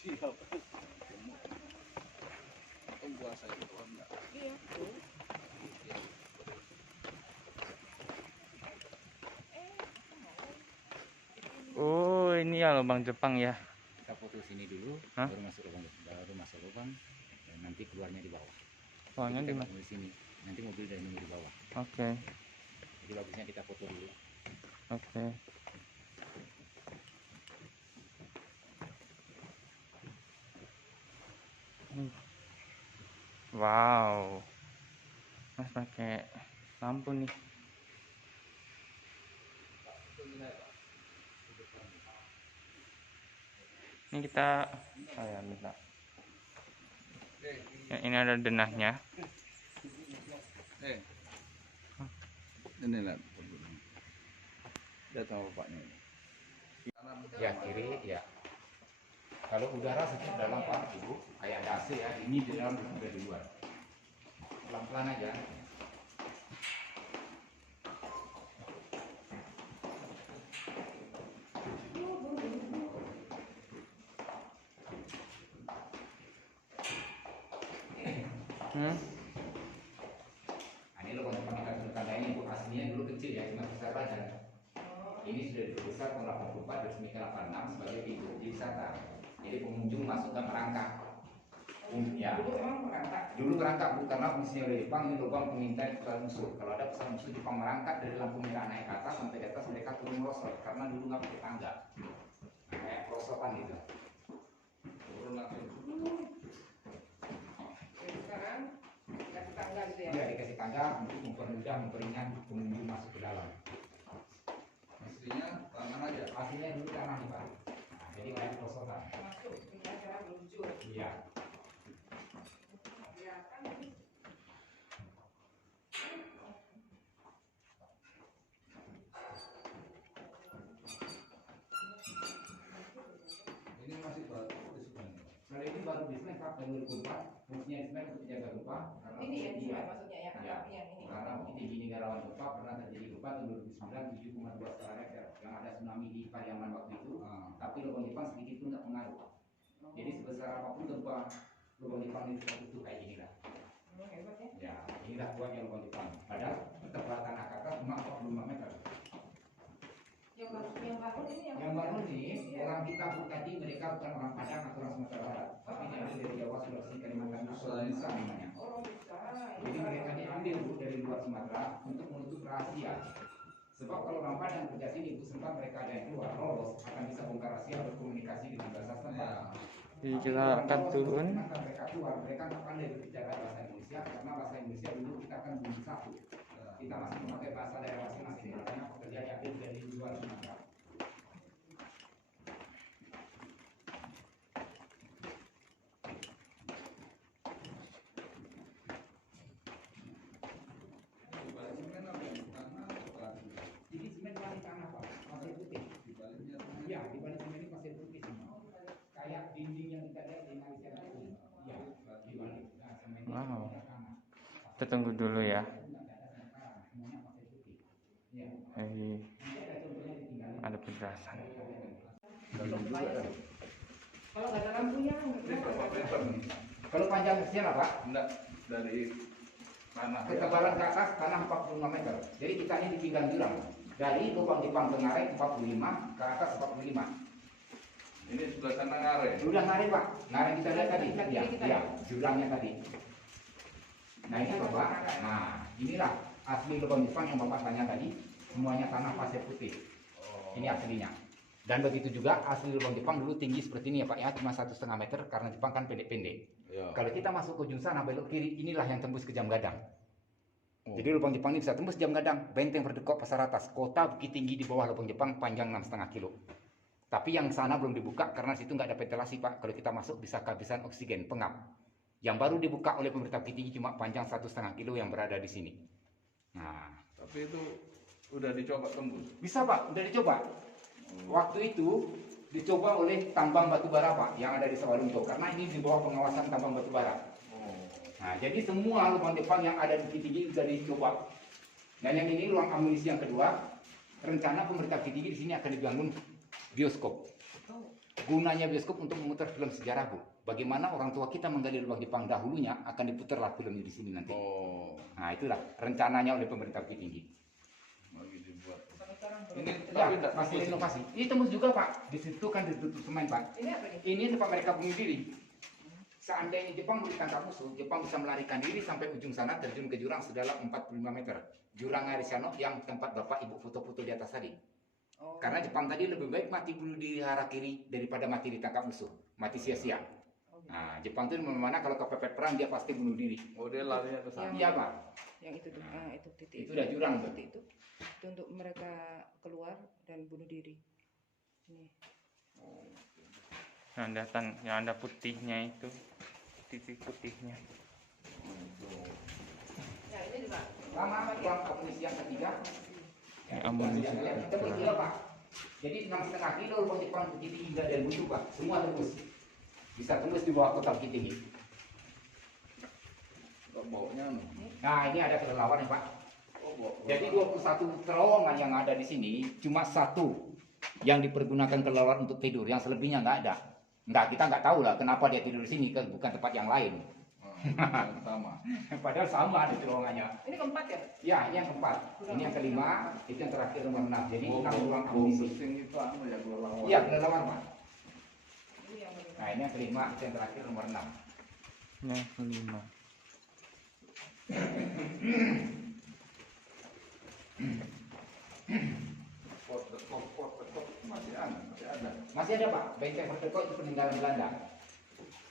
Siap. Puasa itu enggak. Iya. Oh, ini ya lubang Jepang ya. Kita foto sini dulu, Hah? baru masuk lubang, dan nanti keluarnya di bawah. Soalnya di Kita mana? nunggu di sini, nanti mobil dari nunggu di bawah. Oke, Jadi bagusnya kita foto dulu. oke. Wow, Mas pakai lampu nih. Ini kita, oh ya bentar. Ya, ini ada denahnya. Ini lah. Lihat sama bapaknya. Ya kiri, ya. Kalau udara sedikit dalam Pak, Ibu, kayak ada AC ya. Ini di dalam, sudah di luar. Pelan-pelan aja. Hmm? Nah, ini lubang Jepang kita tanda ini Bu, aslinya dulu kecil ya, cuma besar aja. Ini sudah diperbesar tahun 84 diresmikan 86 sebagai pintu wisata. Jadi pengunjung masuk ke merangkak. Ya. Dulu merangkak Bu, karena fungsinya oleh Jepang ini lubang pengintai pesawat musuh. Kalau ada pesawat musuh Jepang merangkak dari lampu merah naik ke atas sampai di atas mereka turun merosot karena dulu nggak pakai tangga. Nah, kayak perosotan gitu. Turun langsung. Sekarang kasih tangga gitu ya. Ya dikasih tangga untuk mempermudah, memperingan pengunjung masuk ke dalam. Aslinya tangan aja. Aslinya dulu tanah nih Pak. Nah, jadi kayak perosotan. Masuk tinggal cara meluncur. Iya. Kelihatan. Ini masih baru di sebenarnya. Kalau ini baru bisnis Pak, tahun 2004. Fungsinya bisnis untuk menjaga gempa. Karena Ini ya iya. maksudnya ya kan Ya. yang ini. Karena Bukit Tinggi negara rawan gempa pernah terjadi gempa tahun 2009 7,2 skala Richter yang ada tsunami di Pariaman waktu itu. Tapi lubang Jepang sedikit pun nggak pengaruh. Jadi sebesar apapun gempa, lubang Jepang itu tertutup kayak gini lah. Hebat ya. Ya, inilah kuatnya lubang Jepang. Padahal ketebalan tanah ke atas cuma 45 meter. Yang baru ini Yang baru nih, orang kita tadi mereka bukan orang Padang atau orang Sumatera Barat, tapi ini ada dari Jawa, Sulawesi, Kalimantan, Nusa namanya. Oh bisa. Jadi mereka diambil Bu dari luar Sumatera untuk menutup rahasia. Sebab kalau orang Padang kerja sini Bu, sempat mereka ada yang keluar lolos akan bisa bongkar rahasia berkomunikasi dengan bahasa setempat. Jadi kita akan turun. Mereka keluar, mereka nggak pandai berbicara bahasa Indonesia karena bahasa Indonesia dulu kita kan belum satu. Kita masih memakai bahasa daerah masing-masing, makanya pekerja diambil dari luar Sumatera. Di balik semen apa yang tanah atau batu? Jadi semen balik tanah Pak, pasir putih. Di baliknya Iya, di balik semen ini pasir putih semua. Kayak dinding yang kita lihat di Malaysia itu. Iya, di balik. Nah, semen ini Wow. tanah. Kita tunggu dulu ya. Semuanya pasir putih. Iya. Jadi Nanti ada contohnya ditinggalin. ada penjelasan. dalam juga kan. Kalau nggak ada lampunya, Ini berapa meter nih? Kalau panjang sekian Pak, Enggak, dari tanah. ketebalan ke atas tanah 45 meter. Jadi kita ini di pinggang jurang. Dari lubang Jepang ke ngaret 45, ke atas 45. Ini sebelah sana ngare. Sudah ngaret Pak. Ngaret kita lihat tadi. Kita Iya, kita iya, jurangnya tadi. Nah ini Bapak. Nah inilah asli lubang Jepang yang Bapak tanya tadi. Semuanya tanah pasir putih. Ini aslinya. Dan begitu juga asli lubang Jepang dulu tinggi seperti ini ya Pak ya, cuma 1,5 meter karena Jepang kan pendek-pendek. Ya. Kalau kita masuk ke ujung sana belok kiri, inilah yang tembus ke Jam Gadang. Oh. Jadi lubang Jepang ini bisa tembus Jam Gadang, Benteng Verdekop, Pasar Atas, kota Bukit Tinggi di bawah lubang Jepang panjang 6,5 kilo. Tapi yang sana belum dibuka karena situ nggak ada ventilasi Pak. Kalau kita masuk bisa kehabisan oksigen, pengap. Yang baru dibuka oleh pemerintah Bukit Tinggi cuma panjang 1,5 kilo yang berada di sini. Nah, Tapi itu udah dicoba tembus. bisa Pak, udah dicoba. Waktu itu dicoba oleh tambang batubara Pak yang ada di Sawalunto karena ini di bawah pengawasan tambang batubara. Oh. Nah, jadi semua lubang Jepang yang ada di Bukit Tinggi sudah dicoba. Dan yang ini ruang amunisi yang kedua. Rencana pemerintah Bukit Tinggi di sini akan dibangun bioskop. Gunanya bioskop untuk memutar film sejarah, Bu. Bagaimana orang tua kita menggali lubang Jepang dahulunya, akan diputarlah filmnya di sini nanti. Oh, Nah, itulah rencananya oleh pemerintah Bukit Tinggi. lagi dibuat. Sampai sekarang belum. Ini Ya, tapi enggak masih renovasi. Ini tembus juga, Pak. Di situ kan ditutup semen, Pak. Ini apa nih? Ini tempat mereka bunuh diri. Seandainya Jepang mau ditangkap musuh, Jepang bisa melarikan diri sampai ujung sana, terjun ke jurang sedalam 45 meter. Jurang Arisano yang tempat Bapak Ibu foto-foto di atas tadi. Oh. Karena Jepang tadi lebih baik mati bunuh di Harakiri daripada mati ditangkap musuh. Mati sia-sia. Oh, gitu. Nah, Jepang itu mana kalau kepepet perang dia pasti bunuh diri. Oh, dia larinya ke sana. Iya, Pak. Yang itu tuh, itu titik. Itu udah jurang, tuh. Titik itu untuk mereka keluar dan bunuh diri. Ini. Yang ada putihnya itu, titik putihnya. Ya, ini juga. Lama ruang amunisi yang ketiga. Ya, amunisi. Tebus juga, Pak. Jadi 6,5 kilo lubang Jepang Bukit Tinggi nggak ada yang butuh, Pak. Semua tembus. Bisa tembus di bawah kota Bukit Tinggi. Kok baunya anu? Nah, ini ada kelelawar ya, Pak. Oh, bau. Jadi 21 terowongan yang ada di sini, cuma satu yang dipergunakan kelelawar untuk tidur. Yang selebihnya nggak ada. Kita nggak tahu lah kenapa dia tidur di sini, bukan tempat yang lain. Yang sama. Padahal sama di terowongannya. Ini keempat ya? Ya, ini yang keempat. Ini yang kelima, itu yang terakhir nomor 6. Jadi 6 ruang Bau amunisi. pesing itu anu ya kelelawar. Iya, kelelawar, Pak. Ini yang kedua. Nah, ini yang kelima, itu yang terakhir nomor 6. Yang kelima. Pot masih ada. Masih ada, Pak. Benteng Merdeka itu peninggalan Belanda.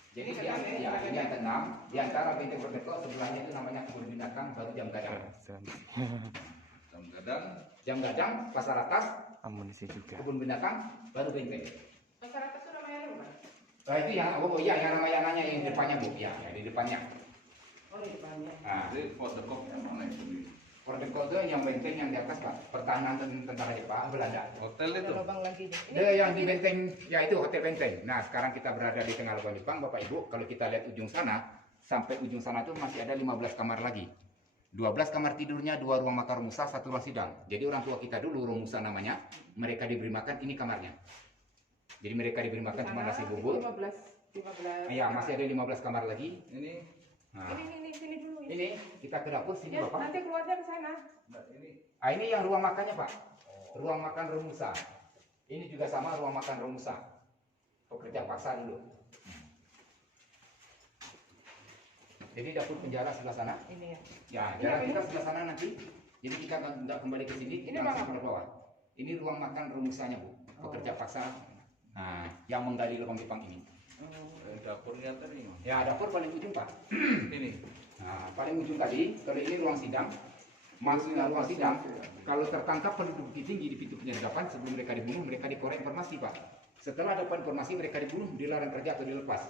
Jadi ini yang keenam. Di antara benteng Merdeka sebelahnya itu namanya kebun binatang baru jam gadang. Kadang-kadang Jam gadang, pasar atas, Amunisi juga. kebun binatang, baru benteng. Masyarakat itu namanya apa? Nah, itu yang yang namanya yang di depannya, Bu. Ya, yang di depannya. Oh, di depannya. Nah, jadi pot dekoknya mana itu? Merdeka itu yang benteng yang di atas, Pak. Pertahanan tentara Jepang Belanda. Hotel itu. Ada lubang lagi nih. Dia yang di benteng, ya itu hotel benteng. Nah, sekarang kita berada di tengah lubang Jepang, Bapak Ibu. Kalau kita lihat ujung sana, sampai ujung sana itu masih ada 15 kamar lagi. 12 kamar tidurnya, 2 ruang makan Musa, 1 ruang sidang. Jadi orang tua kita dulu, ruang Musa namanya, mereka diberi makan, ini kamarnya. Jadi mereka diberi makan cuma nasi bubur. 15. Iya, masih ada 15 kamar lagi. Ini, Nah, Ini sini dulu. ini kita ke dapur sini, Ya, Bapak. nanti keluarnya ke sana. nah ini. Ah, ini yang ruang makannya, Pak. Ruang makan Romusa. Ini juga sama ruang makan Romusa. Pekerja paksa dulu. Jadi dapur penjara sebelah sana. Ini ya. Ya, jalan kita sebelah sana nanti. Jadi kita nggak kembali ke sini. Ini Kita langsung apa? ke bawah. Ini ruang makan Romusanya, Bu. Pekerja paksa. Nah, yang menggali lubang Jepang ini. Dapurnya tadi. Ya, dapur paling ujung, Pak. Ini. Nah, paling ujung tadi. Kalau ini ruang sidang. Masuknya ruang sidang. Kalau tertangkap penduduk Bukit Tinggi di pintu penyadapan sebelum mereka dibunuh, mereka dikorek informasi, Pak. Setelah dapat informasi mereka dibunuh, dilarang kerja atau dilepas.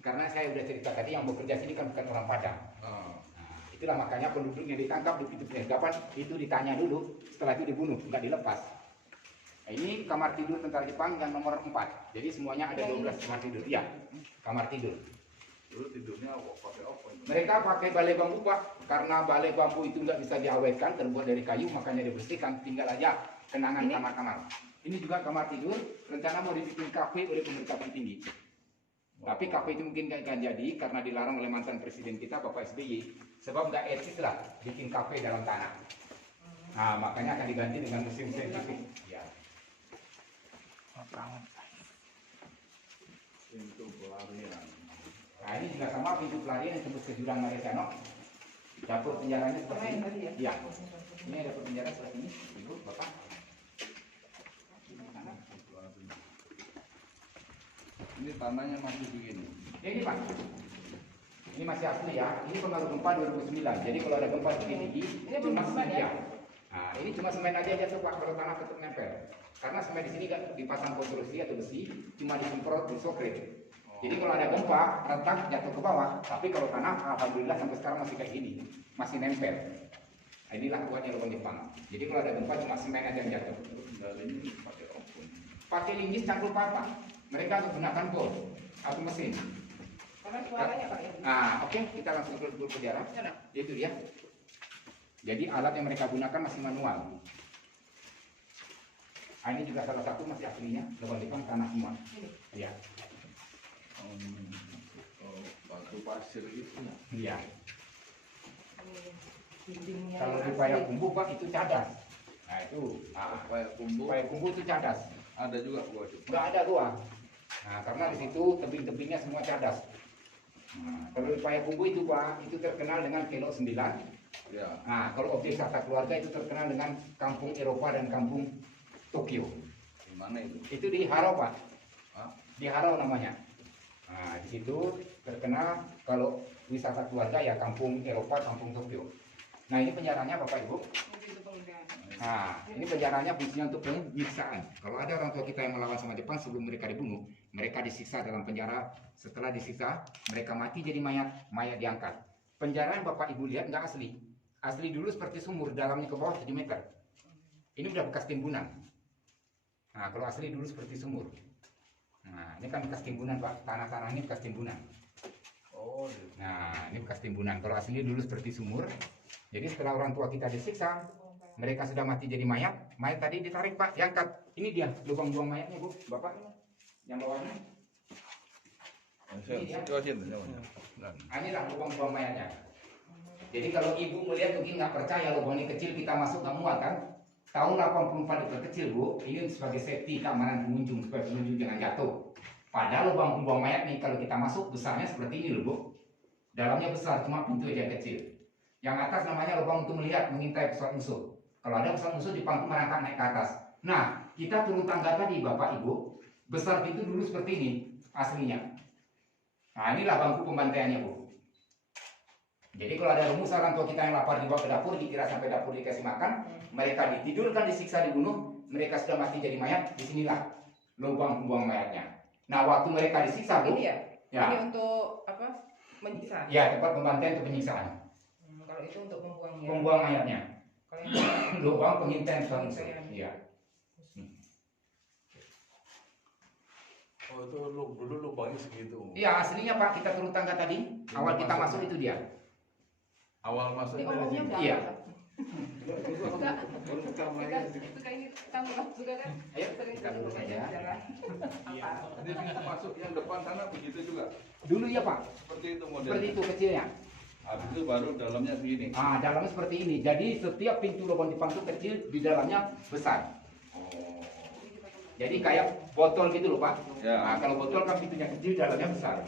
Karena saya udah cerita tadi yang bekerja sini kan bukan orang Padang. Oh. Nah, itulah makanya penduduk yang ditangkap di pintu penyadapan itu ditanya dulu, setelah itu dibunuh, nggak dilepas. Nah, ini kamar tidur tentara Jepang yang nomor 4. Jadi semuanya ada 12 kamar tidur. Iya, kamar tidur. Dulu tidurnya pakai apa itu? Mereka pakai balai bambu, Pak. Karena balai bambu itu nggak bisa diawetkan, terbuat dari kayu, makanya dibersihkan. Tinggal aja kenangan Ini? kamar-kamar. Ini juga kamar tidur. Rencana mau dibikin kafe oleh pemerintah Bukit Tinggi. Tapi kafe itu mungkin nggak akan jadi karena dilarang oleh mantan presiden kita, Bapak SBY. Sebab nggak etis lah bikin kafe dalam tanah. Nah, makanya akan diganti dengan museum saintifik. Ya. Pintu pelarian. Nah, ini juga sama pintu pelarian yang tembus ke jurang Malaysiano. Dapur penjaranya seperti Lain ini. tadi ya? Iya. Ini ada dapur penjara seperti ini, Ibu, Bapak. Ini tanahnya masih begini. Ya, ini, Pak. Ini masih asli ya. Ini pengaruh gempa 2009. Jadi kalau ada gempa begini, Ini belum cuma semen ya? ya. Nah, ini cuma semen aja jatuh, Pak, kalau tanah tetap nempel. Karena semen di sini nggak dipasang konstruksi atau besi, cuma disemprot, disokret. Jadi kalau ada gempa, retak jatuh ke bawah. Tapi kalau tanah, alhamdulillah sampai sekarang masih kayak gini, masih nempel. Nah, inilah kuatnya lubang Jepang. Jadi kalau ada gempa cuma semen aja yang jatuh. Dari ini pakai oven. Pakai linggis cangkul patah. Mereka menggunakan bor atau mesin. Karena suaranya Pak ya. Nah, oke, kita langsung ke penjara. Sana. Itu dia. Jadi alat yang mereka gunakan masih manual. Ini juga salah satu masih aslinya lubang Jepang tanah semua. Iya. Oh, batu pasir itu ya. Iya. Dindingnya Kalau di asli. Payakumbuh Pak itu cadas. Nah itu. Payakumbuh Payakumbuh itu cadas. ada juga gua Jepang. Nggak ada gua. Nah karena di situ tebing-tebingnya semua cadas. Nah, kalau di Payakumbuh itu Pak itu terkenal dengan Kelok 9. Ya. Nah kalau objek wisata keluarga itu terkenal dengan kampung Eropa dan kampung Tokyo. Di mana itu? Itu di Harau Pak. Hah? Di Harau namanya. Nah di situ terkenal kalau wisata keluarga ya kampung Eropa, kampung Tokyo. Nah ini penjaranya Bapak Ibu. Itu pengendalian. Nah, ini penjaranya fungsinya untuk penyiksaan. Kalau ada orang tua kita yang melawan sama Jepang sebelum mereka dibunuh, mereka disiksa dalam penjara. Setelah disiksa, mereka mati jadi mayat, mayat diangkat. Penjara yang Bapak Ibu lihat nggak asli. Asli dulu seperti sumur, dalamnya ke bawah 7 meter. Ini udah bekas timbunan. Nah, kalau asli dulu seperti sumur. Nah, ini kan bekas timbunan Pak. Tanah-tanah ini bekas timbunan. Oh, iya. Nah, ini bekas timbunan. Kalau asli dulu seperti sumur. Jadi setelah orang tua kita disiksa, mereka sudah mati jadi mayat. Mayat tadi ditarik Pak, diangkat. Ini dia lubang buang mayatnya Bu, Bapak. Yang bawahnya. Ini dia. Nah, inilah lubang buang mayatnya. Jadi kalau ibu melihat mungkin nggak percaya lubang ini kecil kita masuk nggak muat kan? Tahun 84 itu kecil Bu, ini sebagai safety keamanan pengunjung supaya pengunjung jangan jatuh. Padahal lubang buang mayat nih kalau kita masuk besarnya seperti ini loh Bu. Dalamnya besar cuma pintu aja kecil. Yang atas namanya lubang untuk melihat mengintai pesawat musuh. Kalau ada pesawat musuh di pangku merangkak naik ke atas. Nah, kita turun tangga tadi Bapak Ibu, besar pintu dulu seperti ini aslinya. Nah, inilah bangku pembantaiannya Bu. Jadi kalau ada rumus orang tua kita yang lapar dibawa ke dapur, dikira sampai dapur dikasih makan, mereka ditidurkan, disiksa, dibunuh, mereka sudah mati jadi mayat, disinilah lubang pembuang mayatnya. Nah, waktu mereka disiksa Bu, Ini ya? ya, Ini untuk apa? Menyiksa. ya tempat pembantaian untuk penyiksaan, Kalau itu untuk membuangnya. pembuang mayatnya. Kalau yang Lubang pengintaian pesawat musuh. Pengintaian. Iya. Oh, itu dulu lubangnya segitu. Iya, aslinya Pak, kita turun tangga tadi, awal kita masuk itu dia. Awal masuk ini dari ngomongnya sini. udah Iya. Itu kayak ini tanggung juga kan? Ayo, Sering kita dulu saja. jalan. Apa? Ini masuk yang depan sana begitu juga. Dulu ya Pak, Seperti itu seperti modelnya. itu kecilnya. Habis itu baru dalamnya segini. Ah, dalamnya seperti ini. Jadi setiap pintu lubang Jepang itu kecil, di dalamnya besar. Oh. Jadi kayak botol gitu loh Pak. Ya. Nah, kalau botol kan pintunya kecil, dalamnya besar.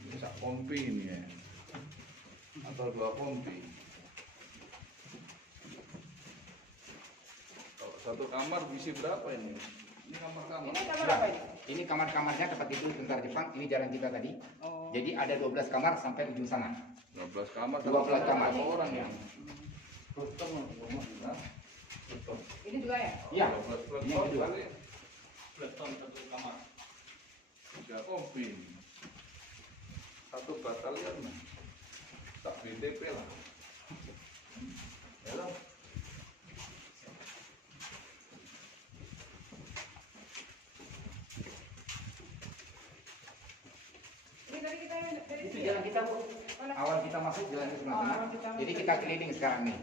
Ini sak pompi ini ya. Atau 2 pompi. Kalau satu kamar bisa berapa ini? Ini kamar-kamar. Ini kamar apa ini? Ini kamar-kamarnya tempat tidur tentara Jepang. Ini jalan kita tadi. Oh. Jadi ada 12 kamar sampai ujung sana. 12 kamar. 12 kamar. Berapa orang Ya. ya? Betul, rumah kita. Betul. Ini juga ya? Iya. 12 Ini yang kedua. kali. Beton satu kamar. 3 pompi. Satu batalion. Tak BDP lah. Ya lah. Ini tadi kita dari Itu sini. jalan kita Bu. Mana? Awal kita masuk jalan ke sebelah sana. Oh, kita Jadi masuk. kita keliling sekarang nih.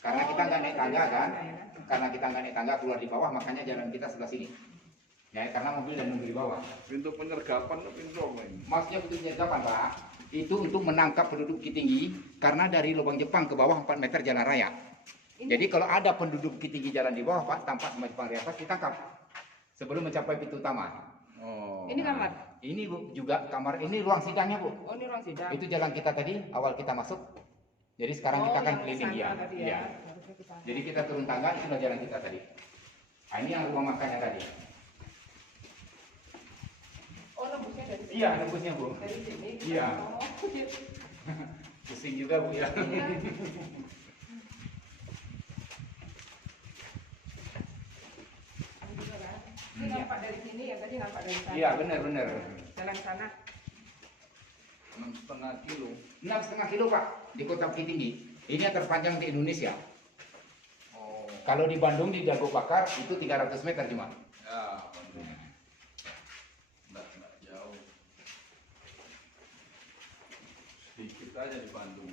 Karena Oh, kita nggak naik tangga dari kan. sana ya. Karena kita nggak naik tangga keluar di bawah, makanya jalan kita sebelah sini. Ya, karena mobil dan mobil di bawah. Pintu penyergapan itu pintu apa ini? Maksudnya untuk penyergapan Pak, itu untuk menangkap penduduk Bukit Tinggi karena dari lubang Jepang ke bawah 4 meter jalan raya. Jadi kalau ada penduduk Bukit Tinggi jalan di bawah Pak, tampak sama Jepang di atas, ditangkap sebelum mencapai pintu utama. Oh. Ini kamar. Ini Bu, juga kamar, ini ruang sidangnya Bu. Oh, ini ruang sidang. Itu jalan kita tadi, awal kita masuk. Jadi sekarang kita akan yang keliling sana ya. tadi Iya. Harusnya kita. Jadi kita turun tangga, itulah jalan kita tadi. Nah, ini yang ruang makannya tadi. Oh, nembusnya dari sini. Iya, nembusnya Bu. Dari sini. Iya. Oh, iya. Pusing juga Bu ya. Iya. Ini juga kan? Ini Iya. nampak dari sini, yang tadi nampak dari sana. Iya, benar-benar. Jalan sana. 6,5 kilo. 6,5 kilo Pak, di kota Bukit Tinggi. Ini yang terpanjang di Indonesia. Oh. Kalau di Bandung di Dago Bakar itu 300 meter cuma. Ya, enggak jauh. aja di Bandung.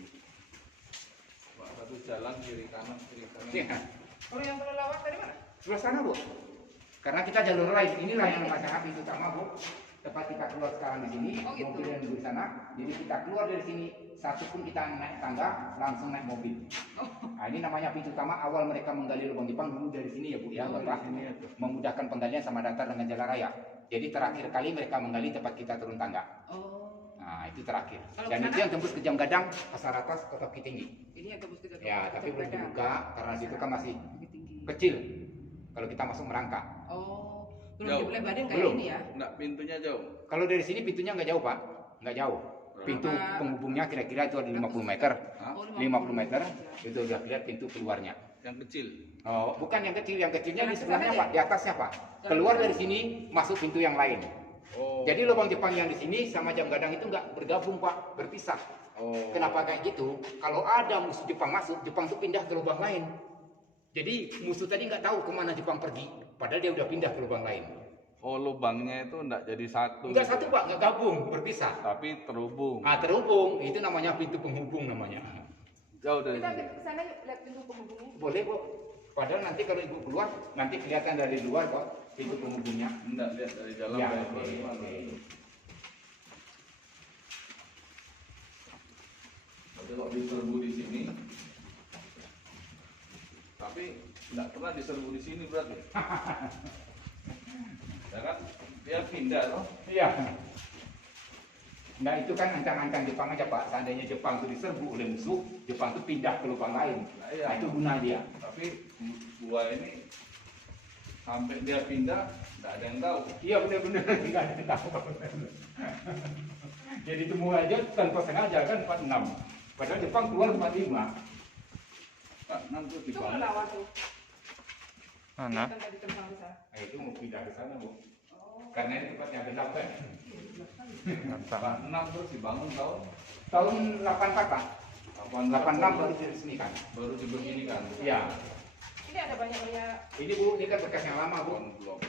Pak, satu jalan kiri kanan kiri kanan. Iya. Kalau yang kelelawar tadi mana? Sebelah sana, Bu. Karena kita jalur lain, inilah yang masyarakat pintu utama, Bu. Tempat kita keluar sekarang di sini, Oh, gitu. mobil yang di sana. Jadi kita keluar dari sini, satu pun kita naik tangga, langsung naik mobil. Nah, ini namanya pintu utama. Awal mereka menggali lubang Jepang dulu dari sini ya, Bu ya, Bapak. Memudahkan penggalian sama datar dengan jalan raya. Jadi terakhir kali mereka menggali tempat kita turun tangga. Oh. Nah, itu terakhir. Kalau Dan ke itu sana? yang tembus ke Jam Gadang, Pasar Atas, Kota Bukit Tinggi. Ini yang tembus ke Jakarta. Ya, tapi belum Gadang. dibuka karena situ kan masih Bukit Tinggi. kecil. Kalau kita masuk merangkak. Oh. Belum Jauh. dilebarin kayak Belum. ini ya? Enggak, pintunya jauh. Kalau dari sini pintunya nggak jauh, Pak. Nggak jauh. Pintu Berapa? penghubungnya kira-kira itu ada 50 meter. Hah? Oh, 50 meter, itu udah lihat pintu keluarnya. Yang kecil. Oh, bukan yang kecil. Yang kecilnya di Yang sebelahnya, sana Pak. Di atasnya, Pak. Keluar dari sini, masuk pintu yang lain. Oh. Jadi lubang Jepang yang di sini sama Jam Gadang itu nggak bergabung, Pak. Berpisah. Oh. Kenapa kayak gitu? Kalau ada musuh Jepang masuk, Jepang tuh pindah ke lubang lain. Jadi musuh tadi nggak tahu kemana Jepang pergi, padahal dia udah pindah ke lubang lain. Oh, lubangnya itu enggak jadi satu. Enggak satu, Pak, nggak gabung, berpisah. Tapi terhubung. Ah, terhubung, itu namanya pintu penghubung namanya. Jauh dari Kita sini. ke sana yuk, lihat pintu penghubungnya. Boleh, Bu. Padahal nanti kalau Ibu keluar, nanti kelihatan dari luar kok pintu penghubungnya. Enggak lihat dari dalam Ya, dari oke, luar gimana. oke. Berarti kalau diserbu di sini, tapi enggak pernah diserbu di sini berarti. Ya kan? Dia pindah loh. Iya. Nah itu kan ancang-ancang Jepang aja, Pak. Seandainya Jepang itu diserbu oleh musuh, Jepang itu pindah ke lubang lain. Nah, iya. Nah itu guna dia. Tapi gua ini sampai dia pindah, enggak ada yang tahu. Iya benar-benar nggak ada yang tahu. Jadi temu aja tanpa sengaja kan 46. Padahal Jepang keluar 45. Pak, nanti di Itu bawah. kelelawar tuh. Mana? Kan tadi terbang ke sana. Nah, itu mau pindah ke sana, Bu. Oh. Karena ini tempatnya gelap kan. Gampang. Pak, 6 terus dibangun tahun Tahun 84, Pak. 86 baru baru diresmikan. dibeginikan. Iya. Ini ada banyak-banyak. Ini, Bu, ini kan bekas yang lama, Bu. Blok.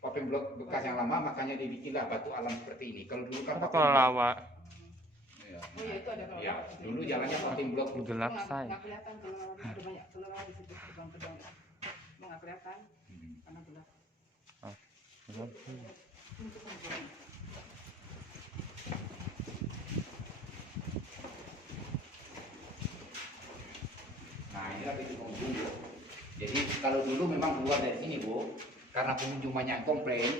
Popping blok bekas yang lama, makanya dibikinlah batu alam seperti ini. Kalau dulu kan Apa popping block. kelelawar? Iya. Oh iya itu ada kelelawar. Ya, dulu jalannya popping blok. Gelap Nggak- say. nggak kelihatan kelelawar. Ada banyak kelelawar di situ terbang-terbang. Emang nggak kelihatan karena gelap. Pintu penghubung. Nah, inilah pintu penghubung, Bu. Jadi kalau dulu memang keluar dari sini, Bu, karena pengunjung banyak yang komplain,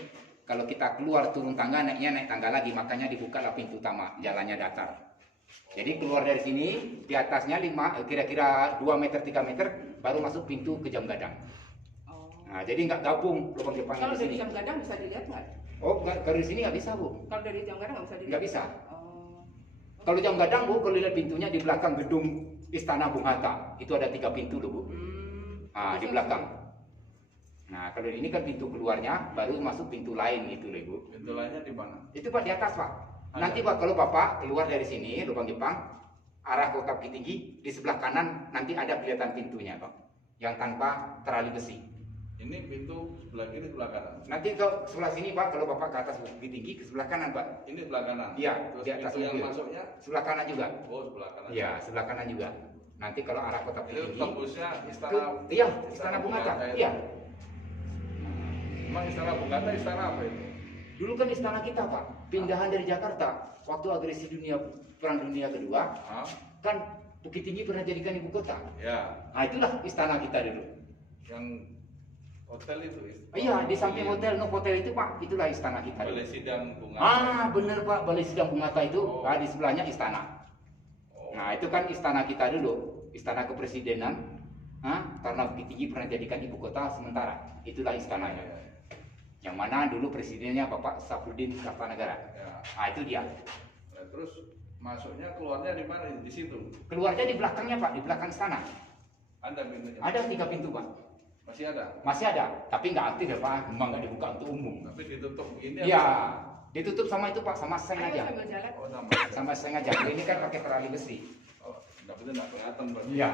kalau kita keluar turun tangga, naiknya naik tangga lagi, makanya dibukalah pintu utama, jalannya datar. Jadi keluar dari sini, di atasnya kira-kira 2 meter, 3 meter, baru masuk pintu ke Jam Gadang. Oh. Nah, jadi nggak gabung lubang Jepang Kalau di dari sini. jam gadang bisa dilihat nggak? Oh, kalau di sini nggak bisa, Bu. Kalau dari jam gadang nggak bisa dilihat? Nggak bisa. Oh. Kalau Jam Gadang, Bu, kalau lihat pintunya di belakang gedung Istana Bung Hatta, itu ada 3 pintu loh, Bu. Nah, di Bisa- belakang. Nah, kalau ini kan pintu keluarnya, baru masuk pintu lain itu loh, Bu. Pintu lainnya di mana? Itu, Pak, di atas, Pak. Ada. Nanti, Pak, kalau Bapak keluar dari sini, lubang Jepang, arah Kota Bukit Tinggi, di sebelah kanan nanti ada kelihatan pintunya, Pak. Yang tanpa terali besi. Ini pintu sebelah kiri sebelah kanan. Nanti ke sebelah sini, Pak, kalau Bapak ke atas Bukit Tinggi, ke sebelah kanan, Pak. Ini sebelah kanan. Iya, Terus di atas pintu yang mobil. masuknya, Sebelah kanan juga. oh sebelah kanan. Iya, sebelah kanan juga. Nanti kalau arah Kota Bukit Itu Tinggi, tembusnya istana. iya, Istana Bung Hatta. itu. Iya. Emang istana Bung Hatta istana apa itu? Dulu kan istana kita, Pak. Pindahan dari Jakarta. Waktu agresi Perang Dunia Kedua, Hah? kan Bukit Tinggi pernah jadikan ibu kota. Ya, Nah, itulah istana kita dulu. yang hotel itu. Iya, di samping hotel Novotel itu, Pak, itulah istana kita. Balai Dulu. sidang Bung Hatta. Ah, bener, Pak. Balai Sidang Bung Hatta itu, Oh. nah, di sebelahnya istana. Oh. Nah, itu kan istana kita dulu. Istana kepresidenan. Karena Bukit Tinggi pernah jadikan ibu kota sementara. Itulah istananya. Ya, Yang mana dulu presidennya Bapak Safruddin Kartanegara. ya. Nah, itu dia. Nah, terus masuknya keluarnya di mana? Di situ. Keluarnya di belakangnya, Pak, di belakang istana. Ada pintunya. Ada 3 pintu, Pak. Masih ada. Masih ada, tapi nggak aktif ya, Pak. Memang nggak dibuka untuk umum. Tapi ditutup begini. Iya, apa? ditutup sama itu, Pak, sama seng Ayo aja. sambil jalan. Oh, sama. Sama seng aja. Ini kan pakai terali besi. Oh, tapi itu nggak kelihatan berarti. Iya.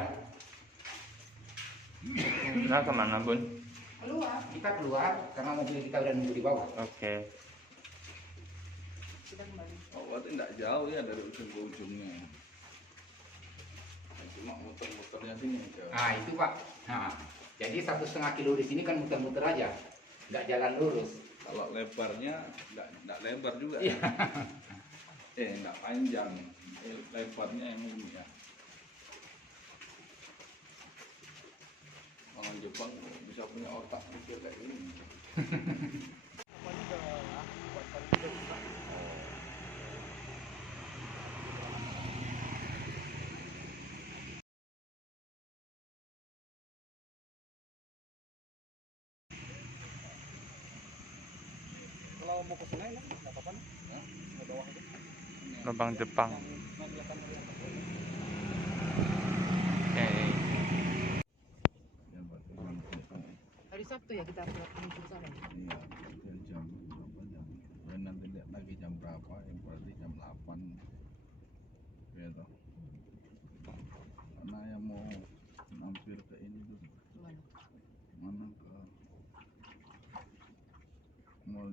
Nah, kemana, Bun? Keluar. Kita keluar karena mobil kita udah nunggu di bawah. Oke. Kita kembali. Oh, berarti nggak jauh ya dari ujung ke ujungnya. sini. Nah itu Pak. Nah, jadi 1,5 kilo di sini kan muter-muter aja, nggak jalan lurus. Kalau lebarnya nggak lebar juga. Iya. Nggak panjang. Lebarnya yang ini ya. Orang Jepang bisa punya otak kecil kayak ini. Kalau mau ke sungai nggak apa-apa nih. Ke bawah aja. Lubang Jepang. Oke. Ya, berarti sampai Hari Sabtu ya kita menuju ke sana. iya, jam berapa jam? Dan nanti lihat lagi jam berapa, yang berarti jam 8 gitu. Karena yang mau mampir ke ini dulu, Gimana? mana ke mau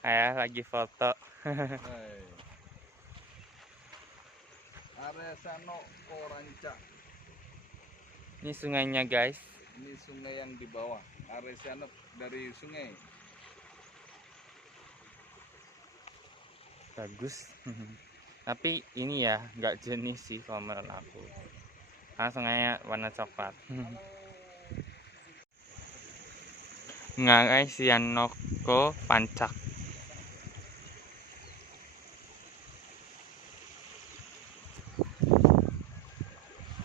Ayah lagi foto. Hai. Aresano Koranca. Ini sungainya guys. Ini sungai yang di bawah. Aresano dari sungai. Bagus. Tapi ini ya nggak jenis sih kalau menurut aku. Karena sungainya warna coklat. Ngarai Sianoko Pancak.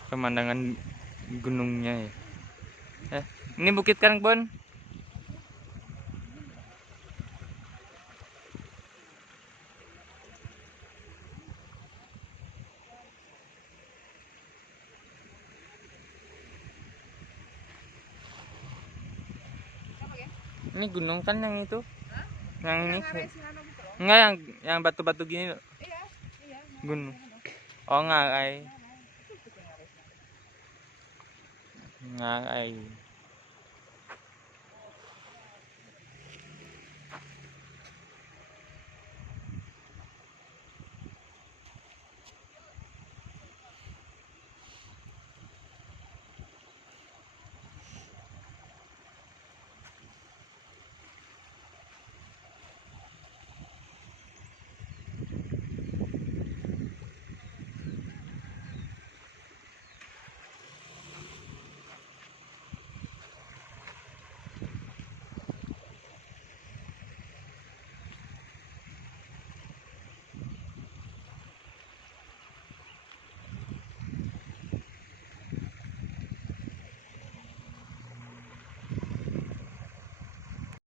Pemandangan gunungnya ya. Ini Bukit Karangbon. Ini gunung kan yang itu? Yang ini? Enggak, yang batu-batu gini loh. Iya, iya. Gunung. Oh, Ngarai. Ngarai.